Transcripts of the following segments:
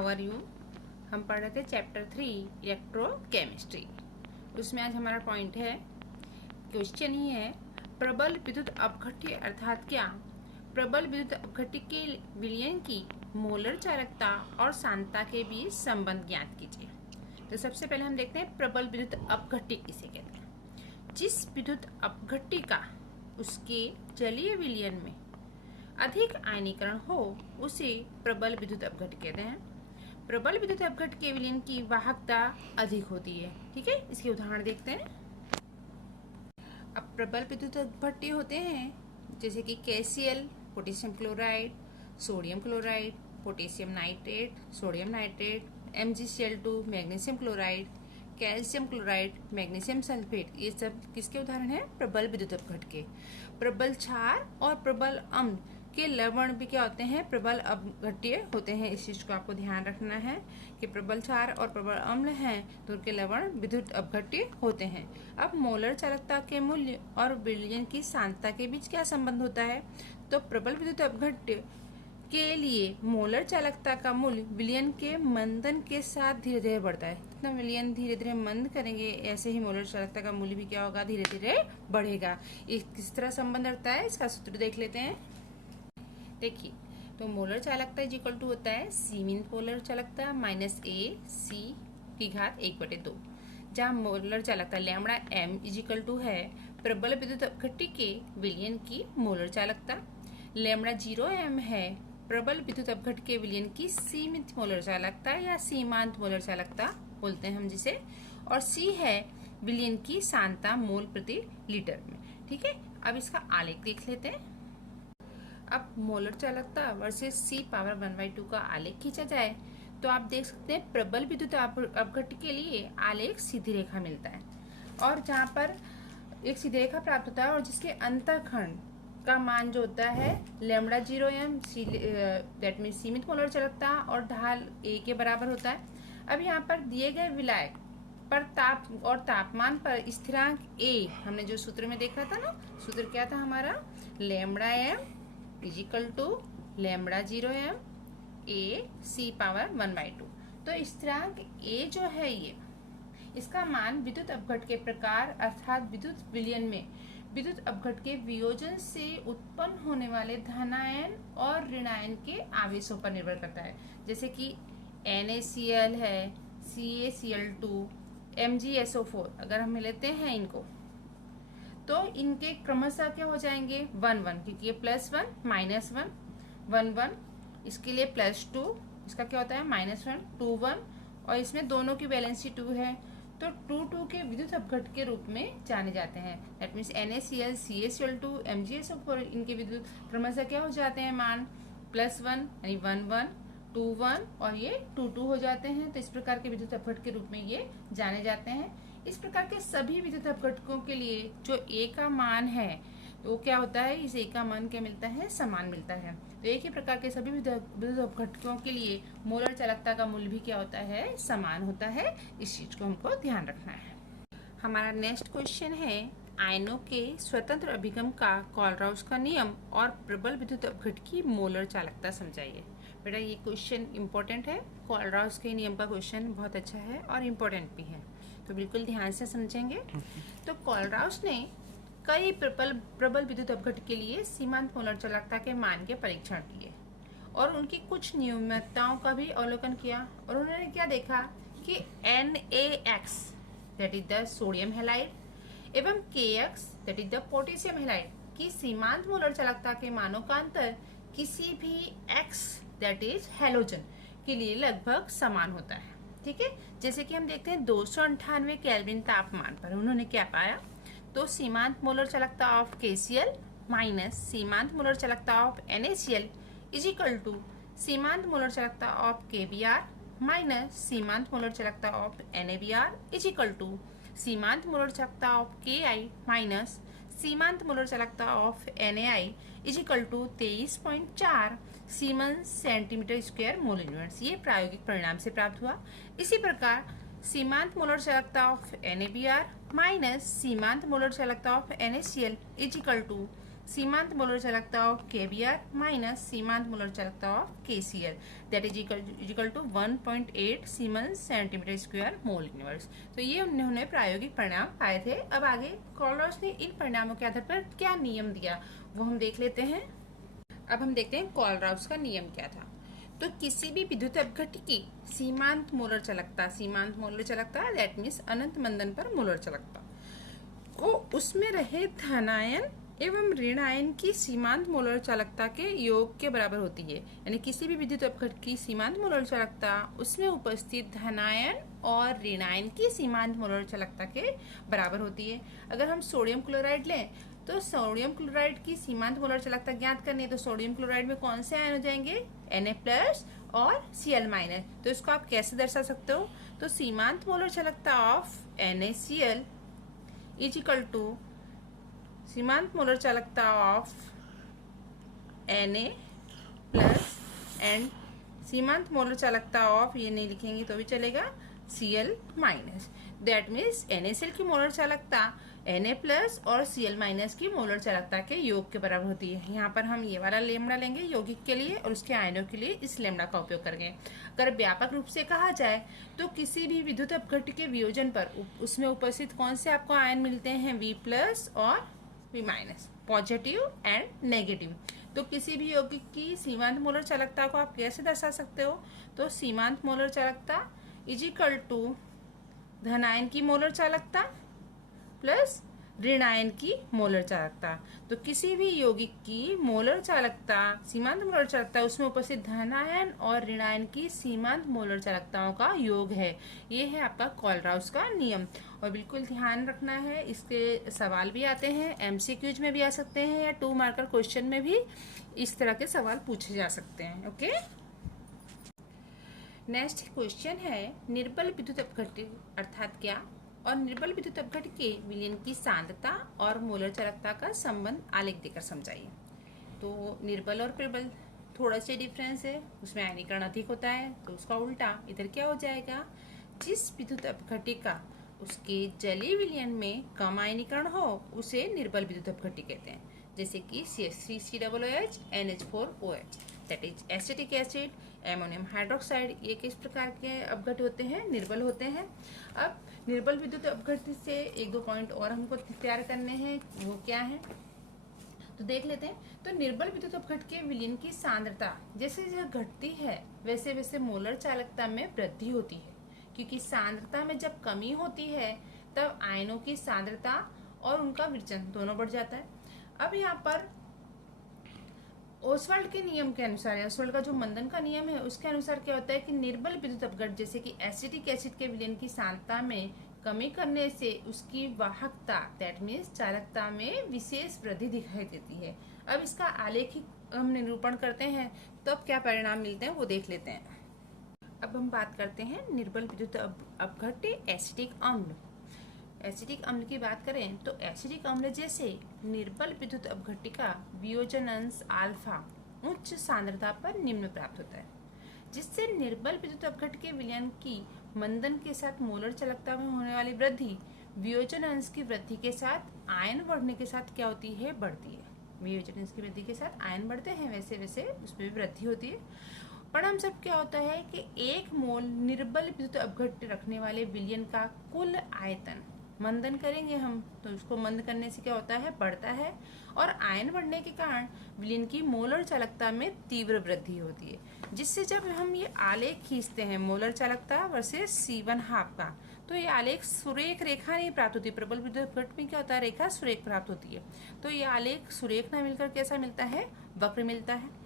How are you. हम पढ़ रहे थे चैप्टर 3 इलेक्ट्रोकेमिस्ट्री। उसमें आज हमारा पॉइंट है, क्वेश्चन ही है, प्रबल विद्युत अपघट्य अर्थात क्या। प्रबल विद्युत अपघट्य के विलयन की मोलर चालकता और सांद्रता के बीच संबंध ज्ञात कीजिए। तो सबसे पहले हम देखते हैं प्रबल विद्युत अपघट्य किसे कहते हैं। जिस विद्युत अपघट्य का उसके जलीय विलयन में अधिक आयनीकरण हो उसे प्रबल विद्युत अपघट्य कहते हैं। प्रबल विद्युत अपघट्य के विलयन की वाहकता अधिक होती है। ठीक है, इसके उदाहरण देखते हैं। अब प्रबल विद्युत अपघट्य होते हैं जैसे कि KCl, potassium chloride, sodium chloride, potassium nitrate, sodium nitrate, MgCl2, magnesium chloride, calcium chloride, magnesium sulphate. ये सब किसके उदाहरण है? प्रबल विद्युत अपघट्य के। प्रबल क्षार और प्रबल अम्ल के लवण भी क्या होते हैं? प्रबल अपघट्य होते हैं। इस चीज को आपको ध्यान रखना है कि प्रबल क्षार और प्रबल अम्ल हैं तो उनके लवण विद्युत अपघट्य होते हैं। अब मोलर चालकता के मूल्य और विलयन की सांद्रता के बीच क्या संबंध होता है? तो प्रबल विद्युत अपघट्य के लिए मोलर चालकता का मूल्य विलयन के मंदन के साथ धीरे धीरे बढ़ता है। जितना विलयन धीरे धीरे मंद करेंगे ऐसे ही मोलर चालकता का मूल्य भी क्या होगा? धीरे धीरे बढ़ेगा। ये किस तरह संबंध रखता है इसका सूत्र देख लेते हैं। देखिए, तो मोलर चालकता इज इक्वल टू होता है सीमित मोलर चालकता माइनस AC की घात 1/2, जहाँ मोलर चालकता lambda m is equal to है प्रबल विद्युत अपघट्य के विलयन की मोलर चालकता, लैम्बडा 0m है प्रबल विद्युत अपघट्य के विलयन की सीमित मोलर चालकता या सीमांत मोलर चालकता बोलते हैं हम जिसे, और C है विलयन की सांद्रता मोल प्रति लीटर में। ठीक है, अब इसका आलेख देख लेते हैं। अब मोलर चालकता वर्सेस C पावर 1/2 का आलेख खींचा जाए तो आप देख सकते हैं प्रबल विद्युत अपघट्य के लिए आलेख सीधी रेखा मिलता है, और जहाँ पर एक सीधी रेखा प्राप्त होता है और जिसके अंतःखंड का मान जो होता है लैम्बडा 0m दैट मीन सीमित मोलर चालकता और ढाल A के बराबर होता है। अब यहाँ पर दिए गए विलायक पर ताप और तापमान पर स्थिरांक A, हमने जो सूत्र में देखा था ना, सूत्र क्या था हमारा? Lambda m is equal to lambda 0m A C power 1/2। तो स्थिरांक A जो है ये, इसका मान विद्युत अपघट्य के प्रकार अर्थात विद्युत विलयन में विद्युत अपघट्य के वियोजन से उत्पन्न होने वाले धनायन और ऋणायन के आवेशों पर निर्भर करता है। जैसे कि NaCl है, CaCl2, MgSO4, अगर हम लेते हैं इनको तो इनके क्रमशः क्या हो जाएंगे? 1-1, क्योंकि ये +1 -1 1-1, इसके लिए +2, इसका क्या होता है? -1 2-1, और इसमें दोनों की वैलेंसी 2 है तो 2-2 के विद्युत अपघट्य के रूप में जाने जाते हैं। That means NaCl, CaCl2, MgSO4 इनके विद्युत क्रमशः क्या हो जाते हैं मान? +1 यानी 1-1 2-1 और ये 2-2 हो जाते हैं। तो इस प्रकार के विद्युत अपघट्य के रूप में ये जाने जाते हैं। इस प्रकार के सभी विद्युत अपघटकों के लिए जो A का मान है तो क्या होता है? इस A का मान क्या मिलता है? समान मिलता है। तो एक ही प्रकार के सभी विद्युत अपघटकों के लिए मोलर चालकता का मूल्य भी क्या होता है? समान होता है। इस चीज को हमको ध्यान रखना है। हमारा नेक्स्ट क्वेश्चन है, आयनों के स्वतंत्र अभिगम का कोलराउस का नियम और प्रबल विद्युत अपघट्य की मोलर चालकता समझाइए। बेटा ये क्वेश्चन इंपॉर्टेंट है। कोलराउस के नियम का क्वेश्चन बहुत अच्छा है और इम्पोर्टेंट भी है, तो बिल्कुल ध्यान से समझेंगे। तो कोलराउस ने कई प्रबल विद्युत अपघट्य के लिए सीमांत मोलर चालकता के मान के परीक्षण किए और उनकी कुछ नियमितताओं का भी अवलोकन किया, और उन्होंने क्या देखा कि NaX that is the sodium halide एवं KX that is the potassium halide की सीमांत मोलर चालकता के मानों का अंतर किसी भी X दैट इज हैलोजन के लिए लगभग समान होता है। ठीक है, जैसे कि हम देखते हैं 298 केल्विन तापमान पर उन्होंने क्या पाया? तो सीमांत मोलर चालकता ऑफ KCl माइनस सीमांत मोलर चालकता of NaCl is equal to सीमांत मोलर चालकता ऑफ KBr माइनस सीमांत मोलर चालकता of NaBr is equal to सीमांत मोलर चालकता ऑफ Ki माइनस सीमांत मोलर चालकता of NaI is equal to 23.4 siemens centimetre square mole units. ये प्रायोगिक परिणाम से प्राप्त हुआ। इसी प्रकार सीमांत मोलर चालकता ऑफ NaBr माइनस सीमांत मोलर चालकता of NaCl is equal to सीमांत मोलर चालकता ऑफ KBr माइनस सीमांत मोलर चालकता of KCl that is equal to 1.8 siemens centimetre square mole universe. तो ये उन्होंने प्रायोगिक परिणाम पाए थे। अब आगे कोलराउस ने इन परिणामों के आधार पर क्या नियम दिया वो हम देख लेते हैं। अब हम देखते हैं कोलराउस का नियम क्या था। तो किसी भी विद्युत अपघट्य की सीमांत मोलर चालकता दैट मीन्स अनंत मंदन पर मोलर चालकता को उसमें रहे धनायन एवं ऋणायन की सीमांत मोलर चालकता के योग के बराबर होती है। यानी किसी भी विद्युत अपघट्य की सीमांत मोलर चालकता उसमें उपस्थित धनायन और ऋणायन की सीमांत मोलर चालकता के बराबर होती है। अगर हम सोडियम क्लोराइड लें तो सोडियम क्लोराइड की सीमांत मोलर चालकता ज्ञात करनी है। तो सोडियम क्लोराइड में कौन से आयन हो जाएंगे? Na+ और Cl-। तो इसको आप कैसे दर्शा सकते हो? तो सीमांत मोलर चालकता of NaCl is equal to सीमांत मोलर चालकता ऑफ Na+ एंड सीमांत मोलर चालकता ऑफ, ये नहीं लिखेंगे तो भी चलेगा, Cl-। दैट मीन्स NaCl की मोलर चालकता Na+ और Cl- की मोलर चालकता के योग के बराबर होती है। यहाँ पर हम ये वाला लेमड़ा लेंगे यौगिक के लिए और उसके आयनों के लिए इस लेमड़ा का उपयोग करेंगे। अगर व्यापक रूप से कहा जाए तो किसी भी विद्युत अपघट्य के वियोजन पर उसमें उपस्थित कौन से आपको आयन मिलते हैं? V+ और V-, पॉजिटिव एंड नेगेटिव। तो किसी भी यौगिक की सीमांत मोलर चालकता को आप कैसे दर्शा सकते हो? तो सीमांत मोलर चालकता इज इक्वल टू धनायन की मोलर चालकता प्लस ऋणायन की मोलर चालकता। तो किसी भी यौगिक की मोलर चालकता, सीमांत मोलर चालकता उसमें उपस्थित धनायन और ऋणायन की सीमांत मोलर चालकताओं का योग है। ये है आपका कोलराउस का नियम। और बिल्कुल ध्यान रखना है, इसके सवाल भी आते हैं, MCQs में भी आ सकते हैं या 2 मार्कर क्वेश्चन में भी इस तरह के सवाल पूछे जा सकते हैं। ओके, नेक्स्ट क्वेश्चन है निर्बल विद्युत अपघट्य अर्थात क्या, और निर्बल विद्युत अपघट्य के विलयन की सांद्रता और मोलर चालकता का संबंध आलेख देकर समझाइए। तो निर्बल और प्रबल थोड़ा सा डिफरेंस है, उसमें आयनीकरण अधिक होता है, तो उसका उल्टा इधर क्या हो जाएगा? जिस विद्युत अपघट्य का उसके जलीय विलयन में कम आयनीकरण हो उसे निर्बल विद्युत अपघट्य कहते हैं। जैसे कि CH3COOH NH4OH that is acetic acid, ammonium hydroxide, ये किस प्रकार के अपघट्य होते हैं? निर्बल होते हैं। अब निर्बल विद्युत अपघट्य से 1-2 पॉइंट और हमको तैयार करने हैं, वो क्या है तो देख लेते हैं। तो निर्बल विद्युत अपघट्य के विलयन की सांद्रता जैसे जैसे घटती है वैसे वैसे मोलर चालकता में वृद्धि होती है, क्योंकि सांद्रता में जब कमी होती है तब आयनों की सांद्रता और उनका विचलन दोनों बढ़ जाता है। अब यहाँ पर ओसवाल्ड के नियम के अनुसार, ओसवाल्ड का जो मंदन का नियम है उसके अनुसार क्या होता है कि निर्बल विद्युत अपघट्य जैसे कि एसिटिक एसिड के विलयन की सांद्रता में कमी करने से उसकी वाहकता दैट मीन्स चालकता में विशेष वृद्धि दिखाई देती है। अब इसका आलेखिक हम निरूपण करते हैं तो अब क्या परिणाम मिलते हैं वो देख लेते हैं। अब हम बात करते हैं निर्बल विद्युत अपघट्य एसिटिक अम्ल। एसिटिक अम्ल की बात करें तो एसिटिक अम्ल जैसे निर्बल विद्युत अपघट्य का वियोजन अंश अल्फा उच्च सांद्रता पर निम्न प्राप्त होता है, जिससे निर्बल विद्युत अपघट्य के विलयन की मंदन के साथ मोलर चालकता में होने वाली वृद्धि वियोजन अंश की वृद्धि के साथ आयन बढ़ने के साथ क्या होती है? बढ़ती है। वियोजन अंश की वृद्धि के साथ आयन बढ़ते हैं वैसे वैसे उसमें भी वृद्धि होती है। परिणाम सब क्या होता है कि 1 मोल निर्बल विद्युत अपघट्य रखने वाले विलयन का कुल आयतन मंदन करेंगे हम तो उसको मंद करने से क्या होता है? बढ़ता है, और आयन बढ़ने के कारण विलयन की मोलर चालकता में तीव्र वृद्धि होती है, जिससे जब हम ये आलेख खींचते हैं मोलर चालकता वर्सेस C1/2 का, तो ये आलेख सुरेख रेखा नहीं प्राप्त होती। प्रबल विद्युत अपघट्य में क्या होता है? रेखा सुरेख प्राप्त होती है। तो ये आलेख सुरेख ना मिलकर कैसा मिलता है? वक्र मिलता है,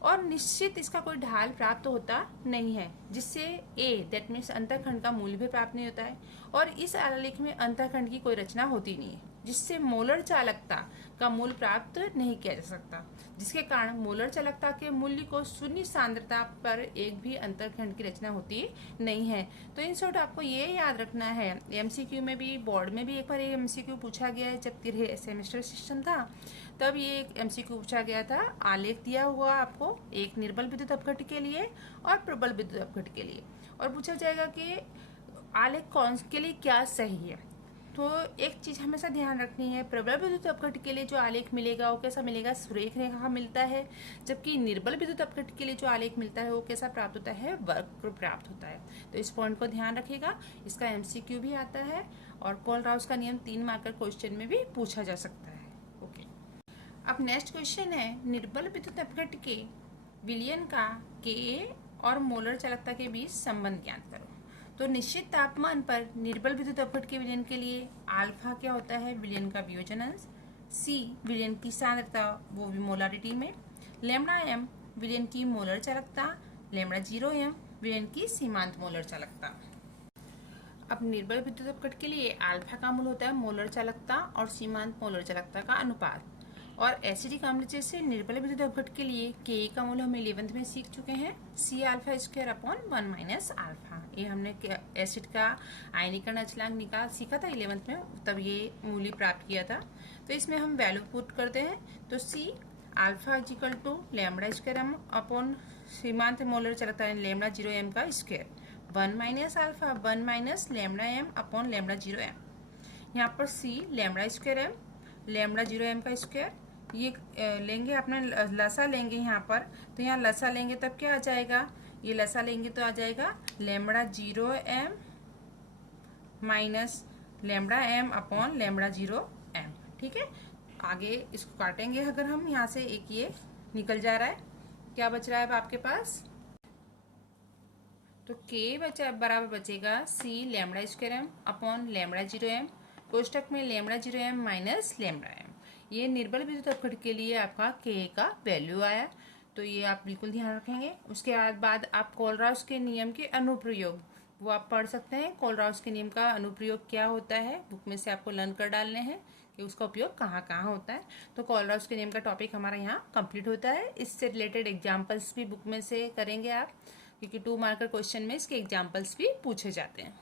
और निश्चित इसका कोई ढाल प्राप्त होता नहीं है, जिससे A दैट मीन्स अंतःखंड का मूल्य भी प्राप्त नहीं होता है, और इस आलेख में अंतःखंड की कोई रचना होती नहीं है, जिससे मोलर चालकता का मूल्य प्राप्त नहीं किया जा सकता, जिसके कारण मोलर चालकता के मूल्य को शून्य सांद्रता पर एक भी अंतःखंड की रचना होती नहीं है। तो इन शॉर्ट आपको ये याद रखना है, MCQ में भी, बोर्ड में भी एक बार MCQ पूछा गया है, जब 3 सेमेस्टर सिस्टम था तब ये MCQ पूछा गया था। आलेख दिया हुआ आपको एक निर्बल विद्युत अपघट्य के लिए और प्रबल विद्युत अपघट्य के लिए, और पूछा जाएगा कि आलेख कौन के लिए क्या सही है। तो एक चीज़ हमेशा ध्यान रखनी है, प्रबल विद्युत अपघट्य के लिए जो आलेख मिलेगा वो कैसा मिलेगा, सुरेख रेखा का मिलता है, जबकि निर्बल विद्युत अपघट्य के लिए जो आलेख मिलता है वो कैसा प्राप्त होता है, वक्र प्राप्त होता है। तो इस पॉइंट को ध्यान रखिएगा, इसका MCQ भी आता है और कोलराउस का नियम 3 मार्कर क्वेश्चन में भी पूछा जा सकता है। ओके, अब नेक्स्ट क्वेश्चन है, निर्बल विद्युत अपघट्य के विलयन का Ka और मोलर चालकता के बीच संबंध ज्ञात करो। तो निश्चित तापमान पर निर्बल विद्युत अपघट्य के विलयन के लिए अल्फा क्या होता है, विलयन का वियोजन अंश, C विलयन की सांद्रता वो भी मोलारिटी में, लैम्डा m विलयन की मोलर चालकता, लैम्डा 0m विलयन की सीमांत मोलर चालकता। अब निर्बल विद्युत अपघट्य के लिए अल्फा का मूल होता है मोलर चालकता और सीमांत मोलर चालकता का अनुपात, और एसिडिक अम्ल जैसे निर्बल विद्युत अपघट्य के लिए Ka का मूल हम 11th में सीख चुके हैं, C alpha square upon 1 minus alpha. ये हमने एसिड का आयनीकरण अचलांक निकाल सीखा था 11th में, तब ये मूल्य प्राप्त किया था। तो इसमें हम वैल्यू पुट करते हैं, तो C alpha is equal to lambda square m upon सीमांत मोलर चालकता लैम्डा 0m का square, 1 minus alpha 1 minus lambda m upon lambda 0m। यहाँ पर C lambda square m lambda 0m का स्क्वायर, ये लेंगे अपना लसा लेंगे यहाँ पर, तो यहाँ लसा लेंगे तब क्या आ जाएगा, ये लसा लेंगे तो आ जाएगा lambda 0m minus lambda m upon lambda 0m। ठीक है, आगे इसको काटेंगे अगर हम, यहाँ से एक ये निकल जा रहा है, क्या बच रहा है अब आपके पास, तो K बचा बराबर बचेगा C lambda square m upon lambda 0m, कोष्टक में lambda 0m minus lambda m। ये निर्बल विद्युत अपघट्य के लिए आपका K का वैल्यू आया, तो ये आप बिल्कुल ध्यान रखेंगे। उसके बाद आप कोलराउस के नियम के अनुप्रयोग वो आप पढ़ सकते हैं, कोलराउस के नियम का अनुप्रयोग क्या होता है, बुक में से आपको लर्न कर डालने हैं कि उसका उपयोग कहाँ कहाँ होता है। तो कोलराउस के नियम का टॉपिक हमारा यहाँ कंप्लीट होता है। इससे रिलेटेड एग्जाम्पल्स भी बुक में से करेंगे आप, क्योंकि 2 मार्कर क्वेश्चन में इसके एग्जाम्पल्स भी पूछे जाते हैं।